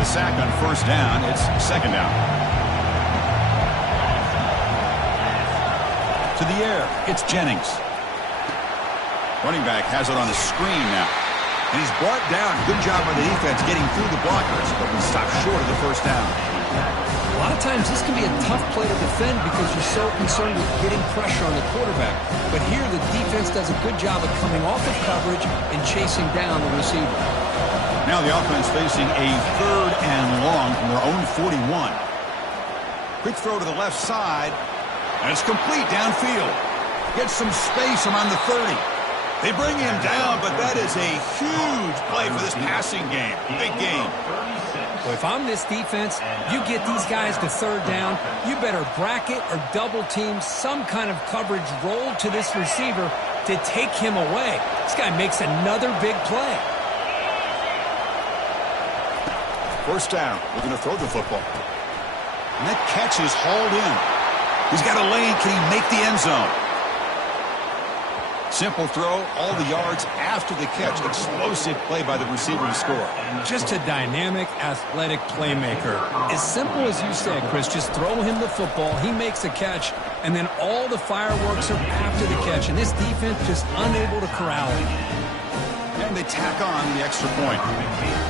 The sack on first down. It's second down. To the air. It's Jennings. Running back has it on a screen now. And he's brought down. Good job by the defense getting through the blockers, but we stopped short of the first down. A lot of times this can be a tough play to defend because you're so concerned with getting pressure on the quarterback. But here the defense does a good job of coming off of coverage and chasing down the receiver. Now the offense facing a third and long from their own 41. Quick throw to the left side. And it's complete downfield. Gets some space around the 30. They bring him down, but that is a huge play for this passing game. Big game. Well, if I'm this defense, you get these guys to third down, you better bracket or double team some kind of coverage roll to this receiver to take him away. This guy makes another big play. First down. We're going to throw the football. And that catch is hauled in. He's got a lane. Can he make the end zone? Simple throw, all the yards after the catch. Explosive play by the receiver to score. Just a dynamic, athletic playmaker. As simple as you said, Chris, just throw him the football, he makes the catch, and then all the fireworks are after the catch. And this defense just unable to corral him. And they tack on the extra point.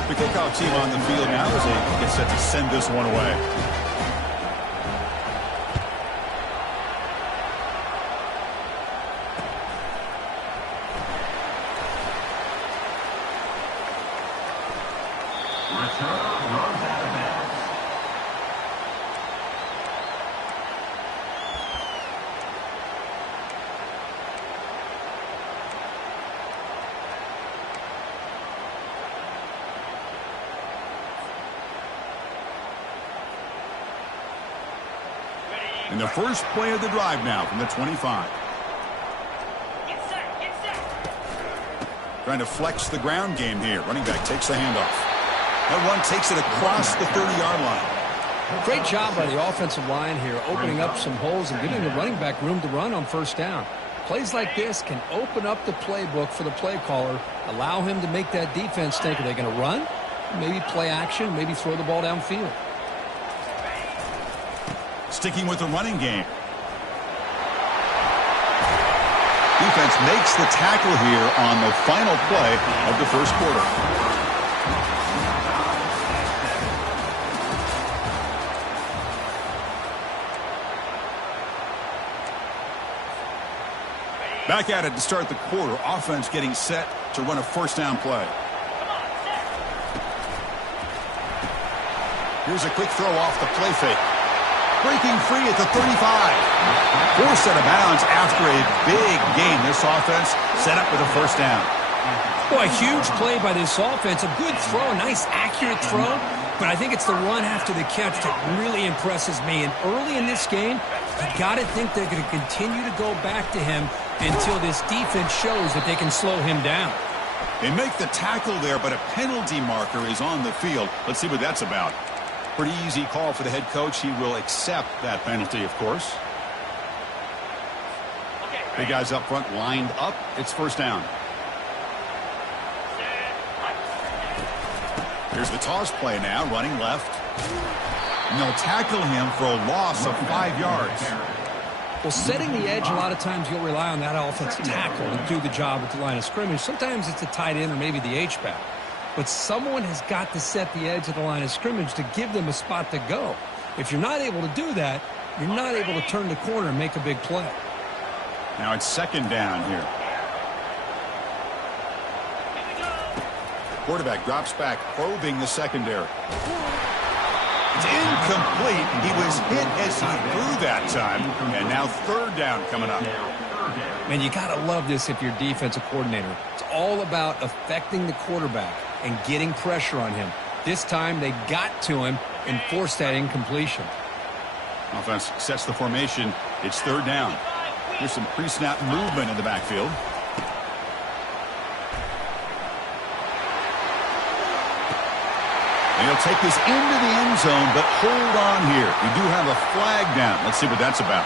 The kickoff team on the field now as they get set to send this one away. And the first play of the drive now from the 25. Trying to flex the ground game here. Running back takes the handoff. That run takes it across the 30-yard line. Great job by the offensive line here, opening up some holes and giving the running back room to run on first down. Plays like this can open up the playbook for the play caller, allow him to make that defense think, are they going to run? Maybe play action, maybe throw the ball downfield. Sticking with the running game. Defense makes the tackle here on the final play of the first quarter. Back at it to start the quarter. Offense getting set to run a first down play. Here's a quick throw off the play fake. Breaking free at the 35. Forced out of bounds after a big gain. This offense set up with a first down. Boy, huge play by this offense. A good throw, a nice accurate throw. But I think it's the run after the catch that really impresses me. And early in this game, you got to think they're going to continue to go back to him until this defense shows that they can slow him down. They make the tackle there, but a penalty marker is on the field. Let's see what that's about. Pretty easy call for the head coach. He will accept that penalty, of course. The guys up front lined up. It's first down. Here's the toss play now, running left. And they'll tackle him for a loss of 5 yards. Well, setting the edge, a lot of times you'll rely on that offensive tackle to do the job at the line of scrimmage. Sometimes it's a tight end or maybe the H-back. But someone has got to set the edge of the line of scrimmage to give them a spot to go. If you're not able to do that, you're not able to turn the corner and make a big play. Now it's second down here. Quarterback drops back, probing the secondary. It's incomplete. He was hit as he threw that time. And now third down coming up. Man, you got to love this if you're a defensive coordinator. It's all about affecting the quarterback and getting pressure on him. This time they got to him and forced that incompletion. Offense sets the formation. It's third down. Here's some pre-snap movement in the backfield. And he'll take this into the end zone, but hold on here. We do have a flag down. Let's see what that's about.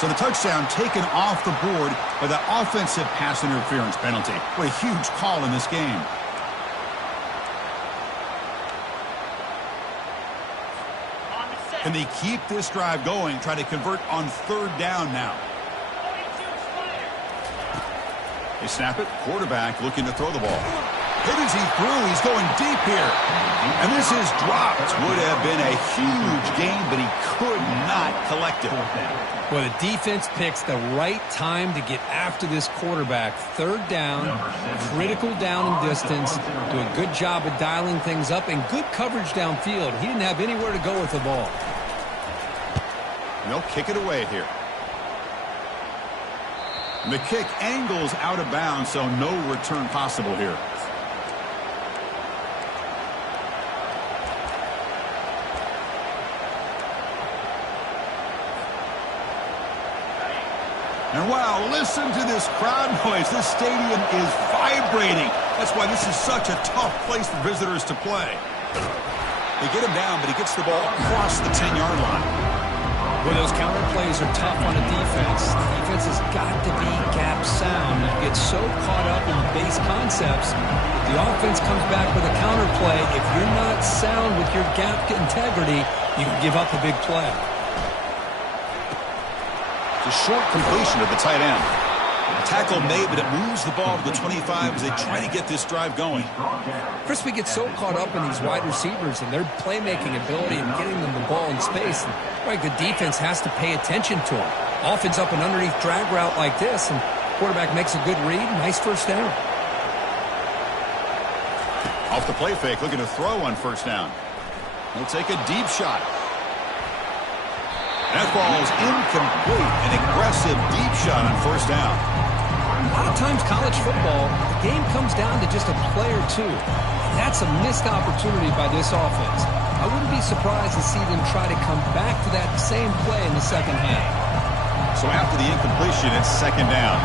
So the touchdown taken off the board by the offensive pass interference penalty. What a huge call in this game. Can they keep this drive going, try to convert on third down now? They snap it. Quarterback looking to throw the ball. Hit as he threw. He's going deep here. And this is dropped. Would have been a huge gain, but he could not collect it. Well, the defense picks the right time to get after this quarterback. Third down, critical down and distance. Do a good job of dialing things up and good coverage downfield. He didn't have anywhere to go with the ball. And they'll kick it away here. And the kick angles out of bounds, so no return possible here. And wow, listen to this crowd noise. This stadium is vibrating. That's why this is such a tough place for visitors to play. They get him down, but he gets the ball across the 10-yard line. Well, those counter plays are tough on a defense. The defense has got to be gap sound. You get so caught up in the base concepts. If the offense comes back with a counter play, if you're not sound with your gap integrity, you can give up a big play. A short completion of the tight end. Tackle made, but it moves the ball to the 25 as they try to get this drive going. Chris, we get so caught up in these wide receivers and their playmaking ability and getting them the ball in space. And, right, the defense has to pay attention to them. Offense up an underneath drag route like this, and quarterback makes a good read. Nice first down. Off the play fake, looking to throw on first down. He'll take a deep shot. That ball is incomplete. An aggressive deep shot on first down. A lot of times college football, the game comes down to just a play or two. And that's a missed opportunity by this offense. I wouldn't be surprised to see them try to come back to that same play in the second half. So after the incompletion, it's second down.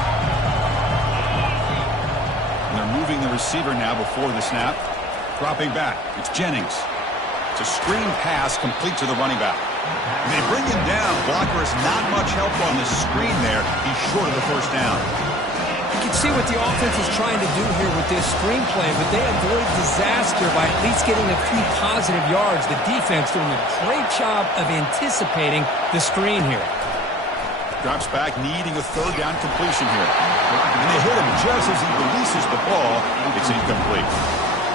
And they're moving the receiver now before the snap. Dropping back. It's Jennings. It's a screen pass complete to the running back. And they bring him down. Blocker has not much help on the screen there. He's short of the first down. You can see what the offense is trying to do here with this screenplay, but they avoid disaster by at least getting a few positive yards. The defense doing a great job of anticipating the screen here. Drops back, needing a third down completion here. And they hit him just as he releases the ball. It's incomplete.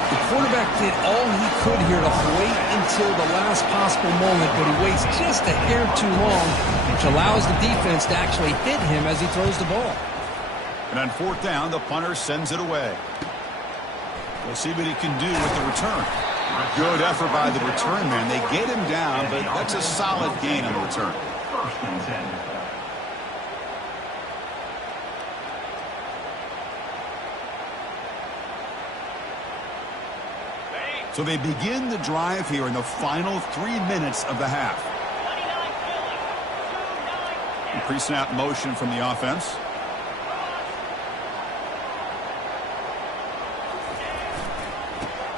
The quarterback did all he could here to wait until the last possible moment, but he waits just a hair too long, which allows the defense to actually hit him as he throws the ball. And on fourth down, the punter sends it away. We'll see what he can do with the return. Good effort by the return man. They get him down, but that's a solid gain on the return. First and 10. So they begin the drive here in the final 3 minutes of the half. Pre-snap motion from the offense.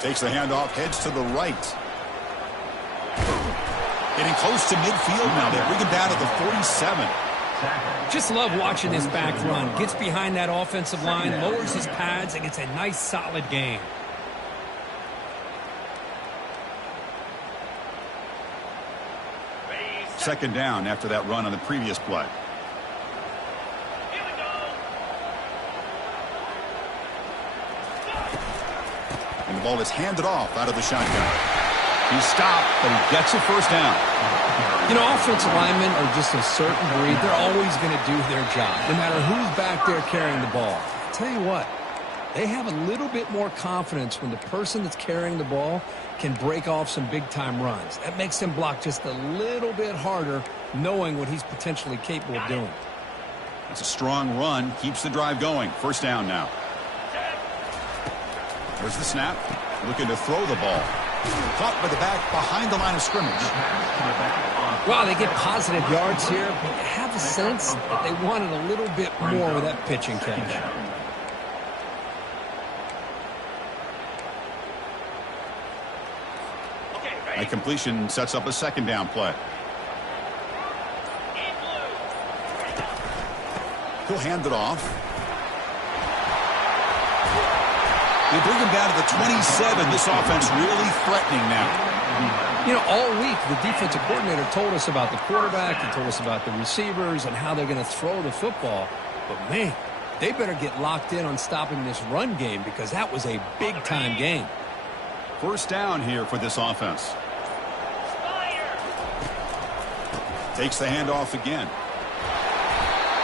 Takes the handoff, heads to the right. Getting close to midfield now. They bring him down to the 47. Just love watching this back run. Gets behind that offensive line, lowers his pads, and gets a nice solid gain. Second down after that run on the previous play. And the ball is handed off out of the shotgun. He's stopped, but he gets a first down. You know, offensive linemen are just a certain breed. They're always going to do their job, no matter who's back there carrying the ball. I'll tell you what, they have a little bit more confidence when the person that's carrying the ball can break off some big-time runs. That makes them block just a little bit harder, knowing what he's potentially capable of doing. That's a strong run. Keeps the drive going. First down now. There's the snap. Looking to throw the ball. Caught by the back behind the line of scrimmage. Well, they get positive yards here, but you have a sense that they wanted a little bit more with that pitch and catch. That completion sets up a second down play. He'll hand it off. They bring him down to the 27. This offense really threatening now. You know, all week, the defensive coordinator told us about the quarterback. He told us about the receivers and how they're going to throw the football. But, man, they better get locked in on stopping this run game because that was a big-time game. First down here for this offense. Takes the handoff again.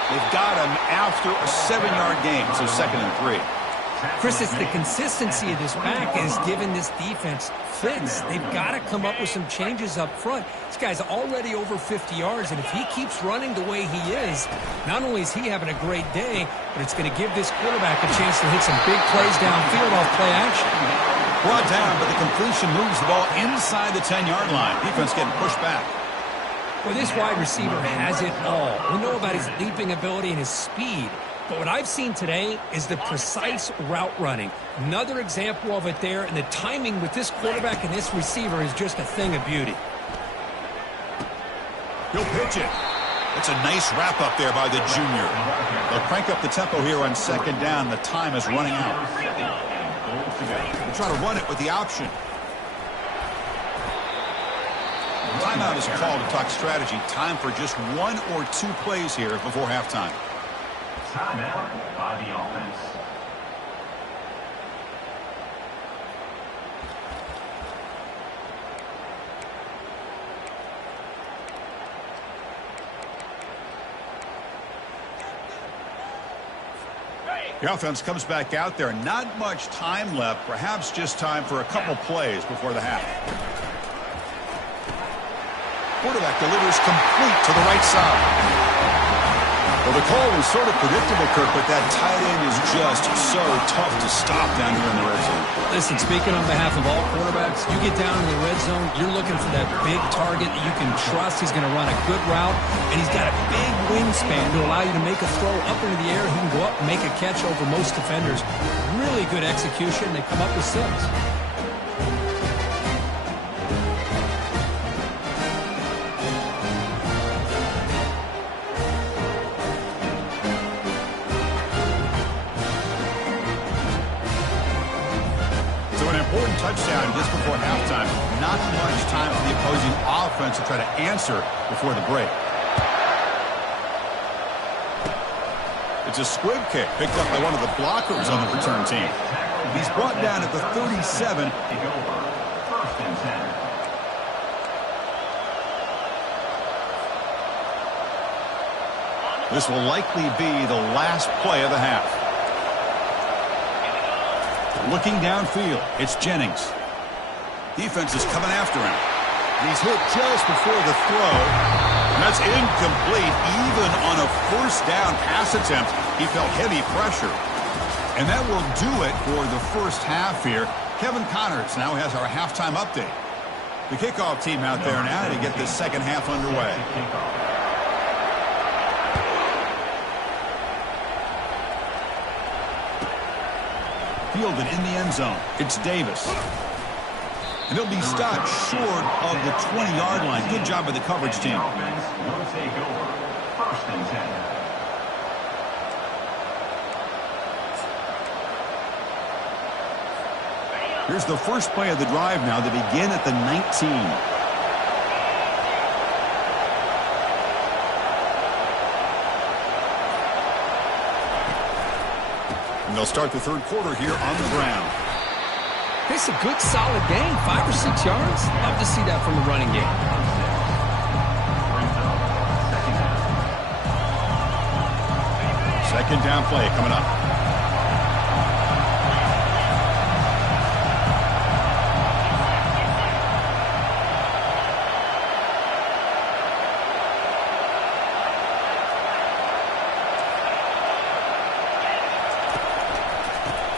They've got him after a 7-yard gain, so 2nd and 3. Chris, it's the consistency of this back is giving this defense fits. They've got to come up with some changes up front. This guy's already over 50 yards, and if he keeps running the way he is, not only is he having a great day, but it's going to give this quarterback a chance to hit some big plays downfield off play action. Brought down, but the completion moves the ball inside the 10-yard line. Defense getting pushed back. Well, this wide receiver has it all. We know about his leaping ability and his speed. But what I've seen today is the precise route running. Another example of it there, and the timing with this quarterback and this receiver is just a thing of beauty. He'll pitch it. It's a nice wrap-up there by the junior. They'll crank up the tempo here on 2nd down. The time is running out. They'll try to run it with the option. Timeout is called to talk strategy. Time for just 1 or 2 plays here before halftime. Timeout by the offense. The offense comes back out there. Not much time left. Perhaps just time for a couple plays before the half. Quarterback delivers complete to the right side. Well, the call was sort of predictable, Kirk, but that tight end is just so tough to stop down here in the red zone. Listen, speaking on behalf of all quarterbacks, you get down in the red zone, you're looking for that big target that you can trust. He's going to run a good route, and he's got a big wingspan to allow you to make a throw up into the air. He can go up and make a catch over most defenders. Really good execution. They come up with 6. Touchdown just before halftime. Not much time for the opposing offense to try to answer before the break. It's a squib kick picked up by one of the blockers on the return team. He's brought down at the 37. This will likely be the last play of the half. Looking downfield, it's Jennings. Defense is coming after him. He's hit just before the throw. And that's incomplete. Even on a first down pass attempt, he felt heavy pressure. And that will do it for the first half here. Kevin Connors now has our halftime update. The kickoff team out there now to get this second half underway. Fielded in the end zone. It's Davis. And he'll be stopped short of the 20-yard line. Good job by the coverage team. Here's the first play of the drive now. They begin at the 19. They'll start the third quarter here on the ground. It's a good, solid game. 5 or 6 yards. Love to see that from the running game. Second down play coming up.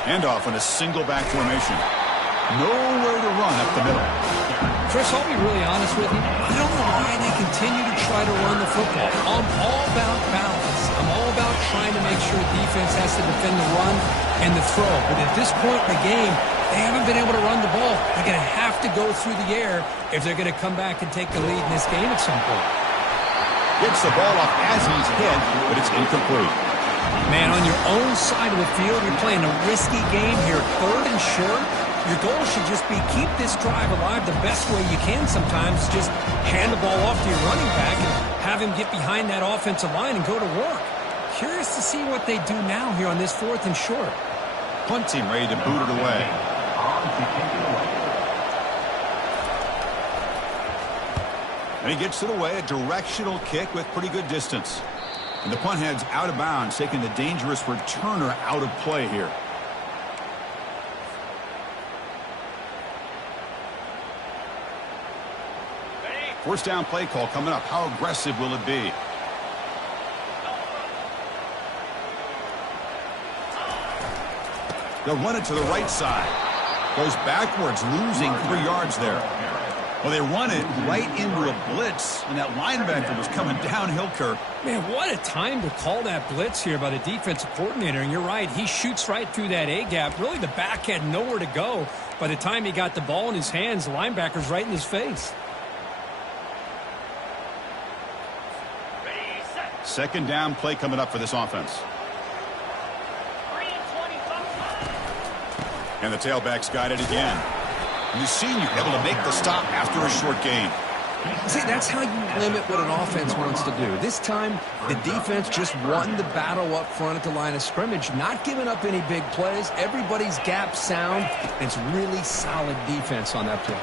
Handoff in a single back formation. Nowhere to run up the middle. Chris, I'll be really honest with you. I don't know why they continue to try to run the football. I'm all about balance. I'm all about trying to make sure defense has to defend the run and the throw. But at this point in the game, they haven't been able to run the ball. They're going to have to go through the air if they're going to come back and take the lead in this game at some point. Gets the ball off as he's hit, but it's incomplete. Man, on your own side of the field, you're playing a risky game here, 3rd and short. Your goal should just be keep this drive alive the best way you can sometimes. Just hand the ball off to your running back and have him get behind that offensive line and go to work. Curious to see what they do now here on this 4th and short. Punt team ready to boot it away. And he gets it away, a directional kick with pretty good distance. And the punt heads out of bounds, taking the dangerous returner out of play here. First down play call coming up. How aggressive will it be? They'll run it to the right side. Goes backwards, losing 3 yards there. Well, they run it right into a blitz, and that linebacker was coming downhill, Kirk. Man, what a time to call that blitz here by the defensive coordinator. And you're right, he shoots right through that A-gap. Really, the back had nowhere to go. By the time he got the ball in his hands, the linebacker's right in his face. Second down play coming up for this offense. And the tailback's got it again. And the senior able to make the stop after a short gain. See, that's how you limit what an offense wants to do. This time, the defense just won the battle up front at the line of scrimmage, not giving up any big plays. Everybody's gap sound, and it's really solid defense on that play.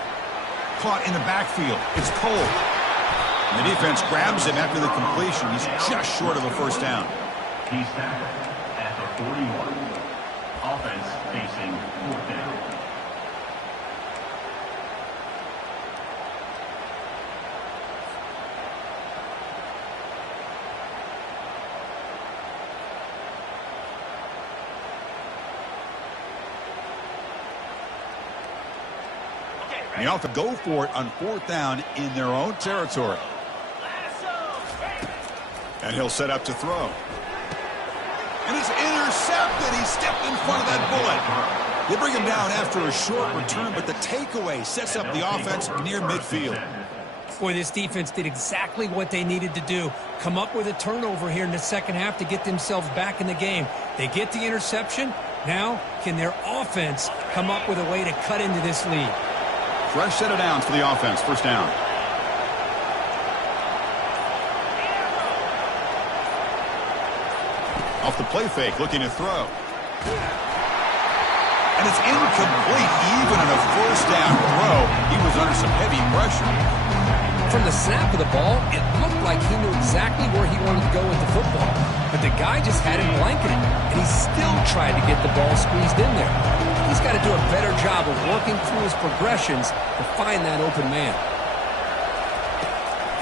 Caught in the backfield. It's Cole. And the defense grabs him after the completion. He's just short of a first down. He's tackled at the 41. Offense facing 4th down. And they often go for it on 4th down in their own territory. And he'll set up to throw. And it's intercepted. He stepped in front of that bullet. They bring him down after a short return, but the takeaway sets up the offense near midfield. Boy, this defense did exactly what they needed to do. Come up with a turnover here in the second half to get themselves back in the game. They get the interception. Now, can their offense come up with a way to cut into this lead? Fresh set of downs for the offense. First down. Off the play fake, looking to throw. And it's incomplete, even on a first down throw. He was under some heavy pressure. From the snap of the ball, it looked like he knew exactly where he wanted to go with the football. But the guy just had him blanketed, and he still tried to get the ball squeezed in there. He's got to do a better job of working through his progressions to find that open man.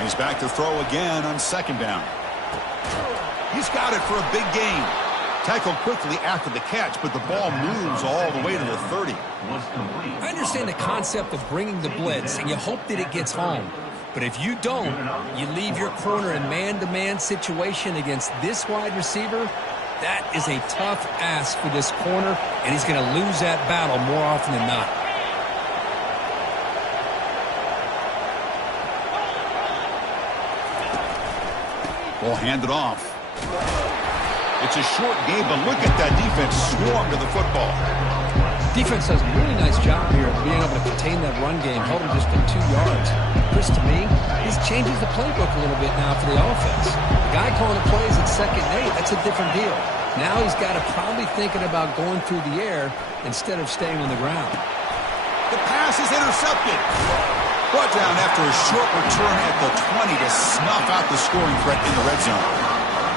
He's back to throw again on second down. He's got it for a big gain. Tackled quickly after the catch, but the ball moves all the way to the 30. I understand the concept of bringing the blitz, and you hope that it gets home. But if you don't, you leave your corner in man-to-man situation against this wide receiver. That is a tough ask for this corner, and he's going to lose that battle more often than not. Ball handed off. It's a short game, but look at that defense swarm to the football. Defense does a really nice job here of being able to contain that run game, held him just to 2 yards. Chris, to me, this changes the playbook a little bit now for the offense. The guy calling the plays at 2nd and 8, that's a different deal. Now he's got to probably thinking about going through the air instead of staying on the ground. The pass is intercepted. Brought down after a short return at the 20 to snuff out the scoring threat in the red zone.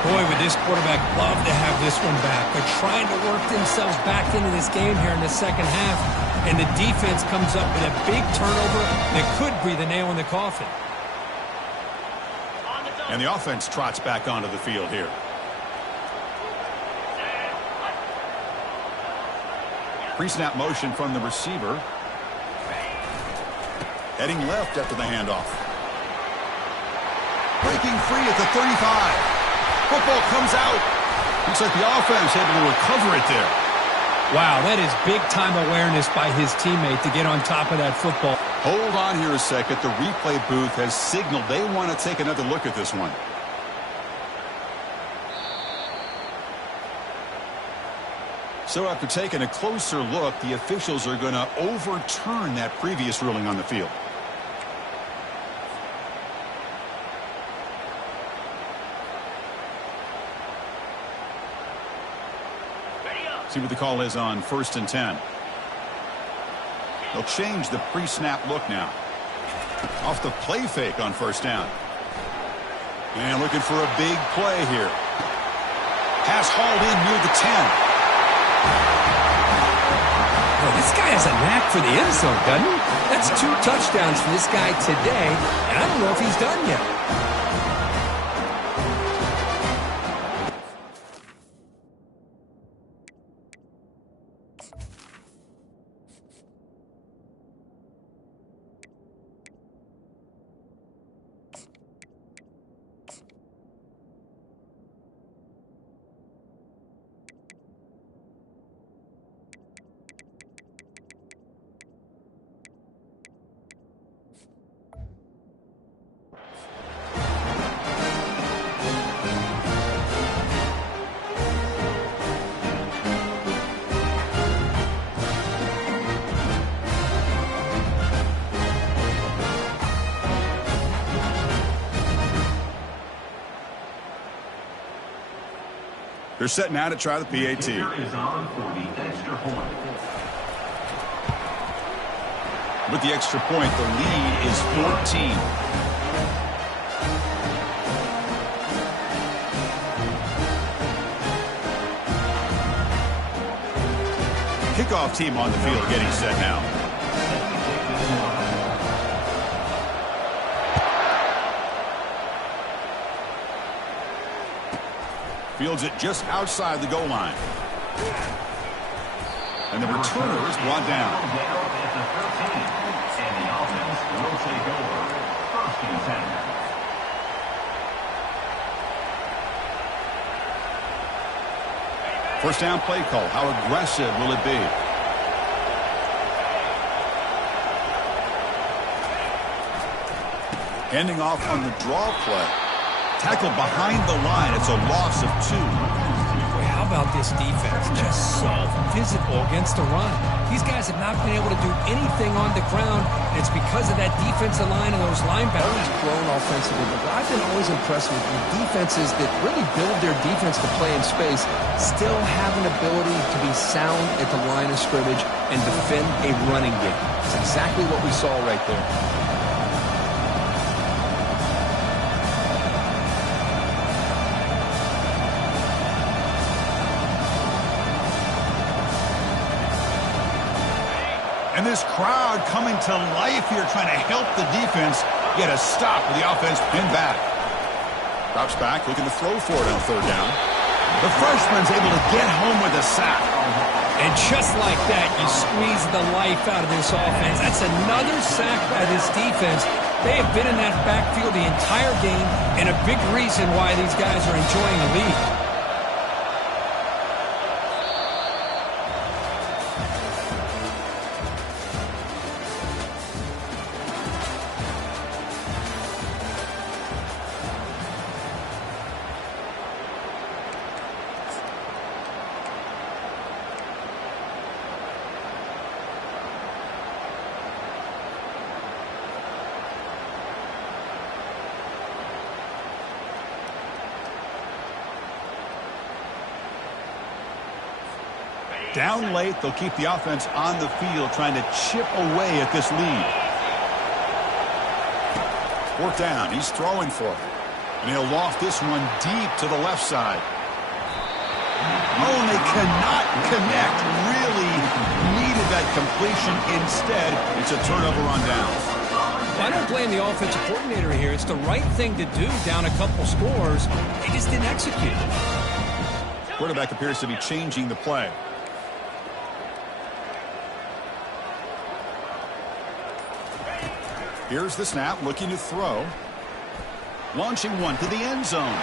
Boy, would this quarterback love to have this one back. They're trying to work themselves back into this game here in the second half, and the defense comes up with a big turnover that could breathe a nail in the coffin. And the offense trots back onto the field here. Pre-snap motion from the receiver. Heading left after the handoff. Breaking free at the 35. Football comes out. Looks like the offense able to recover it there. Wow, that is big-time awareness by his teammate to get on top of that football. Hold on here a second. The replay booth has signaled they want to take another look at this one. So after taking a closer look, the officials are going to overturn that previous ruling on the field. See what the call is on 1st and 10. They'll change the pre-snap look now. Off the play fake on 1st down. And looking for a big play here. Pass hauled in near the 10. Well, this guy has a knack for the end zone, doesn't he? That's 2 touchdowns for this guy today, and I don't know if he's done yet. They're setting out to try the PAT. Kicker is on for the extra point. With the extra point, the lead is 14. Kickoff team on the field getting set now. Fields it just outside the goal line. And the returner is brought down. At the 13, and the offense will take over. 1st and 10. First down play call. How aggressive will it be? Ending off on the draw play. Tackled behind the line. It's a loss of 2. Boy, how about this defense? Just so physical against the run. These guys have not been able to do anything on the ground, and it's because of that defensive line and those linebackers. Always grown offensively, but I've been always impressed with defenses that really build their defense to play in space, still have an ability to be sound at the line of scrimmage and defend a running game. It's exactly what we saw right there. And this crowd coming to life here, trying to help the defense get a stop with the offense pinned back. Drops back, looking to throw for it on 3rd down. The freshman's able to get home with a sack. And just like that, you squeeze the life out of this offense. That's another sack by this defense. They have been in that backfield the entire game, and a big reason why these guys are enjoying the lead. Down late, they'll keep the offense on the field, trying to chip away at this lead. 4th down, he's throwing for it. And he'll loft this one deep to the left side. Oh, and they cannot connect. Really needed that completion. Instead, it's a turnover on downs. I don't blame the offensive coordinator here. It's the right thing to do down a couple scores. They just didn't execute. Quarterback appears to be changing the play. Here's the snap, looking to throw. Launching one to the end zone.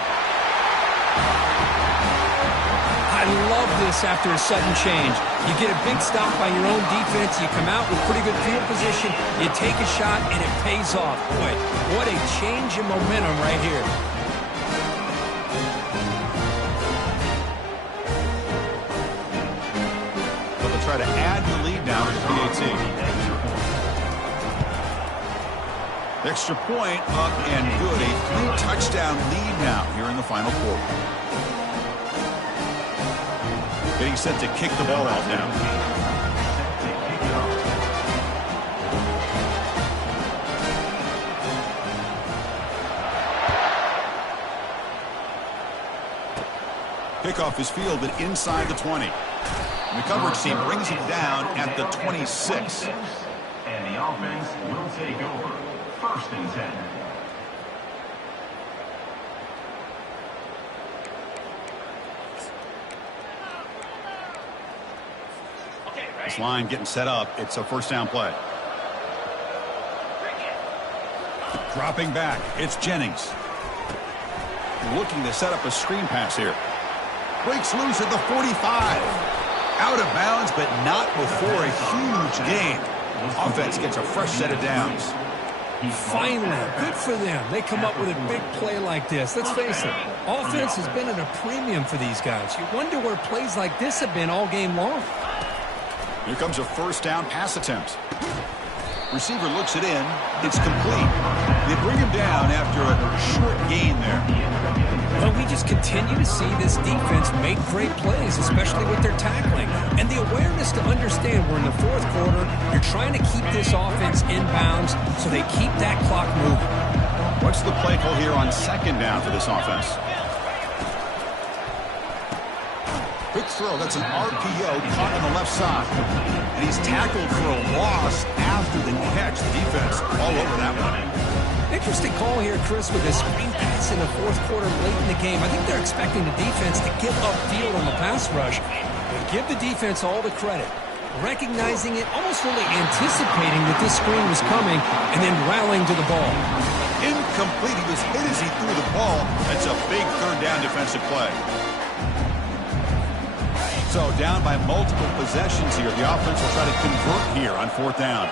I love this after a sudden change. You get a big stop by your own defense. You come out with pretty good field position. You take a shot, and it pays off. Boy, what a change in momentum right here. penalty. Extra point up and good. A 3-touchdown lead now here in the final quarter. Getting set to kick the ball off now. Kickoff is fielded inside the 20. And the coverage team brings it down at the 26. And the offense will take over. 1st and 10. This line getting set up. It's a 1st down play. Dropping back. It's Jennings. Looking to set up a screen pass here. Breaks loose at the 45. Out of bounds, but not before a huge gain. Offense gets a fresh set of downs. Finally, good for them. They come up with a big play like this. Let's face it, offense has been at a premium for these guys. You wonder where plays like this have been all game long. Here comes a 1st down pass attempt. Receiver looks it in. It's complete. They bring him down after a short gain there. Well, we just continue to see this defense make great plays, especially with their tackling. And the awareness to understand we're in the 4th quarter, you're trying to keep this offense in bounds so they keep that clock moving. What's the play call here on 2nd down for this offense? Quick throw. That's an RPO caught on the left side. And he's tackled for a loss after the catch. The defense all over that one. Interesting call here, Chris, with a screen pass in the 4th quarter late in the game. I think they're expecting the defense to give up field on the pass rush. But give the defense all the credit. Recognizing it, almost really anticipating that this screen was coming, and then rallying to the ball. Incomplete. He was hit as he threw the ball. That's a big 3rd down defensive play. So down by multiple possessions here. The offense will try to convert here on 4th down.